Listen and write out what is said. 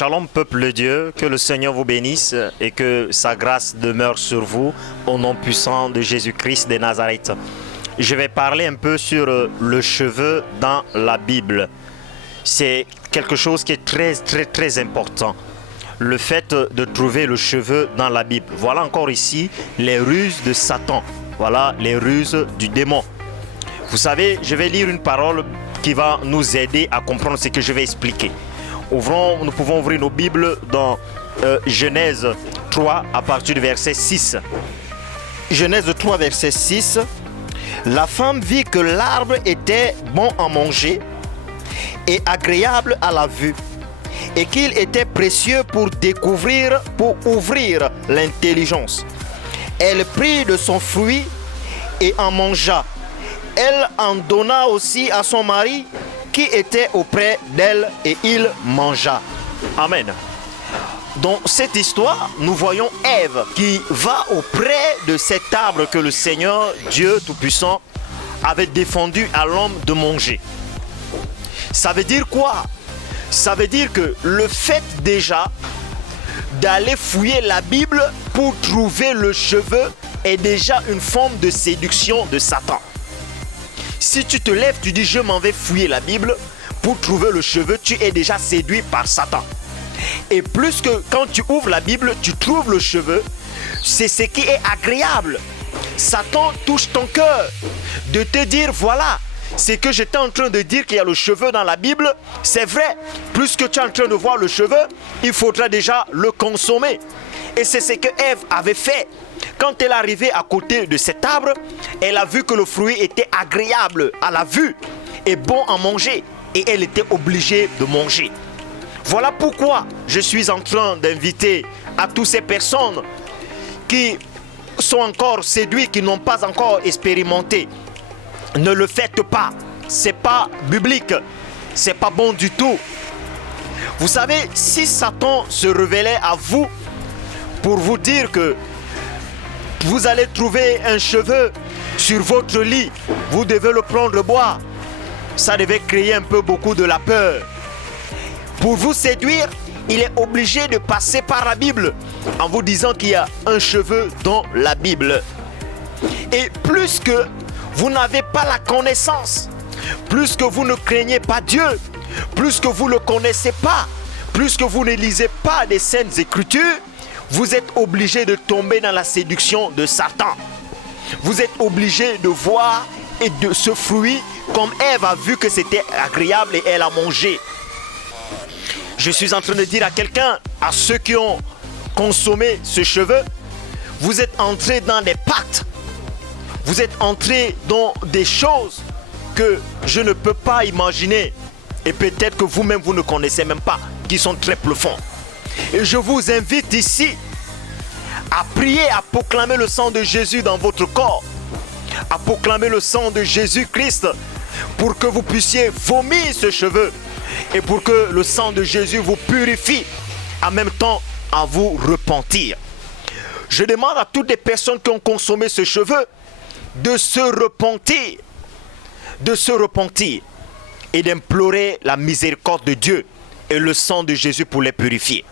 Shalom peuple de Dieu, que le Seigneur vous bénisse et que sa grâce demeure sur vous au nom puissant de Jésus-Christ de Nazareth. Je vais parler un peu sur le cheveu dans la Bible. C'est quelque chose qui est très important. Le fait de trouver le cheveu dans la Bible. Voilà encore ici les ruses de Satan. Voilà les ruses du démon. Vous savez, je vais lire une parole qui va nous aider à comprendre ce que je vais expliquer. Nous pouvons ouvrir nos Bibles dans Genèse 3 à partir du verset 6. Genèse 3 verset 6. La femme vit que l'arbre était bon à manger et agréable à la vue, et qu'il était précieux pour ouvrir l'intelligence. Elle prit de son fruit et en mangea. Elle en donna aussi à son mari qui était auprès d'elle et il mangea. Amen. Dans cette histoire, nous voyons Ève qui va auprès de cet arbre que le Seigneur, Dieu Tout-Puissant, avait défendu à l'homme de manger. Ça veut dire quoi? Ça veut dire que le fait déjà d'aller fouiller la Bible pour trouver le cheveu est déjà une forme de séduction de Satan. Si tu te lèves, tu dis je m'en vais fouiller la Bible pour trouver le cheveu, tu es déjà séduit par Satan. Et plus que quand tu ouvres la Bible, tu trouves le cheveu, c'est ce qui est agréable. Satan touche ton cœur de te dire voilà, c'est que j'étais en train de dire qu'il y a le cheveu dans la Bible, c'est vrai. Plus que tu es en train de voir le cheveu, il faudra déjà le consommer. Et c'est ce que Ève avait fait. Quand elle est arrivée à côté de cet arbre, elle a vu que le fruit était agréable à la vue et bon à manger. Et elle était obligée de manger. Voilà pourquoi je suis en train d'inviter à toutes ces personnes qui sont encore séduites, qui n'ont pas encore expérimenté. Ne le faites pas. C'est pas biblique. C'est pas bon du tout. Vous savez, si Satan se révélait à vous pour vous dire que vous allez trouver un cheveu sur votre lit, vous devez le prendre boire, ça devait créer un peu beaucoup de la peur. Pour vous séduire, il est obligé de passer par la Bible en vous disant qu'il y a un cheveu dans la Bible. Et plus que vous n'avez pas la connaissance, plus que vous ne craignez pas Dieu, plus que vous ne le connaissez pas, plus que vous ne lisez pas les Saintes Écritures, vous êtes obligé de tomber dans la séduction de Satan. Vous êtes obligé de voir et de ce fruit comme Ève a vu que c'était agréable et elle a mangé. Je suis en train de dire à quelqu'un, à ceux qui ont consommé ce cheveu, vous êtes entrés dans des pactes. Vous êtes entrés dans des choses que je ne peux pas imaginer. Et peut-être que vous-même, vous ne connaissez même pas, qui sont très profonds. Et je vous invite ici à prier, à proclamer le sang de Jésus dans votre corps, à proclamer le sang de Jésus-Christ pour que vous puissiez vomir ce cheveu et pour que le sang de Jésus vous purifie, en même temps à vous repentir. Je demande à toutes les personnes qui ont consommé ce cheveu de se repentir et d'implorer la miséricorde de Dieu et le sang de Jésus pour les purifier.